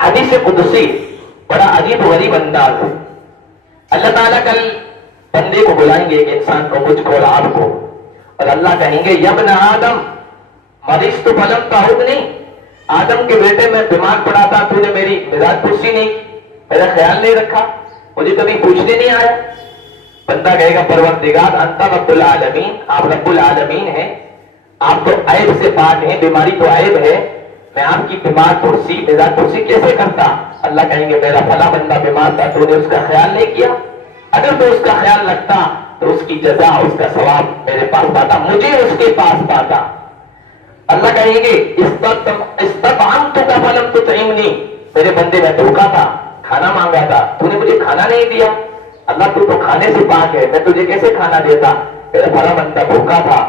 حدیث قدسی بڑا عجیب و غریب انداز ہے. اللہ تعالیٰ کل بندے کو بلائیں گے، ایک انسان کو، مجھ کو اور آپ کو، اور اللہ کہیں گے یا ابن آدم مرضت فلم تعودنی، آدم کے بیٹے میں بیمار پڑا تھا، تو نے میری مزاج پرسی نہیں، میرا خیال نہیں رکھا، مجھے کبھی پوچھنے نہیں آیا. بندہ کہے گا پروردگار انت رب العالمین، آپ رب العالمین ہیں، آپ تو عیب سے پاک ہیں، بیماری تو عیب ہے، میں آپ کی بیمار پرسی مزاج پرسی کیسے کرتا؟ اللہ کہیں گے میرا فلاں بندہ بیمار تھا، تو نے اس کا خیال نہیں کیا، اگر تو اس کا خیال رکھتا تو اس کی جزا، اس کا ثواب میرے پاس پاتا، مجھے اس کے پاس پاتا. اللہ کہیں گے استطعمتک فلم تطعمنی، میرے بندے میں دھوکا تھا، کھانا مانگا تھا، تو نے مجھے کھانا نہیں دیا. اللہ تو کھانے سے پاک ہے، میں تجھے کیسے کھانا دیتا؟ میرا بھلا بندہ بھوکا تھا،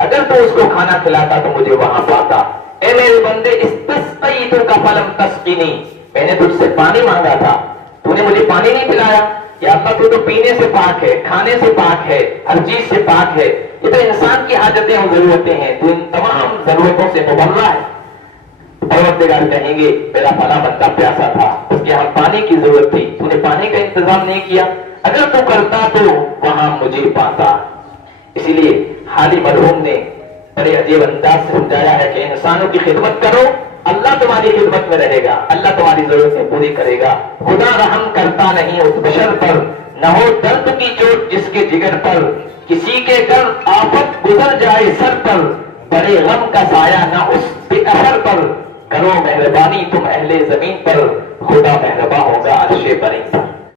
اگر تو اس کو کھانا کھلاتا تو مجھے وہاں پاتا. اے میرے بندے استسقیتک فلم تسقنی، میں نے تجھ سے پانی مانگا تھا، تو نے مجھے پانی نہیں پلایا. یا اللہ تو پینے سے پاک ہے، کھانے سے پاک ہے، ہر چیز سے پاک ہے، یہ تو انسان کی حاجتیں اور ضرورتیں ہیں، تو ان تمام ضرورتوں سے مبرہ ہے. پروردگار کہیں گے میرا فلاں بندہ پیاسا تھا، اس کے یہاں پانی کی ضرورت تھی، تو نے پانی کا انتظام نہیں کیا، اگر تو کرتا تو وہاں مجھے پاتا. اسی لیے حالی مرحوم نے بڑے عجیب انداز سے سمجھایا ہے کہ انسانوں کی خدمت کرو، اللہ تمہاری خدمت میں رہے گا، اللہ تمہاری ضرورتیں پوری کرے گا. خدا رحم کرتا نہیں اس بشر پر، نہ ہو درد کی چوٹ جس کے جگر پر، کسی کے کر آفت گزر جائے سر پر، بڑے غم کا سایہ نہ اس بے اثر پر، کرو مہربانی تم اہل زمین پر، خدا مہرباں ہوگا عرش بری پر.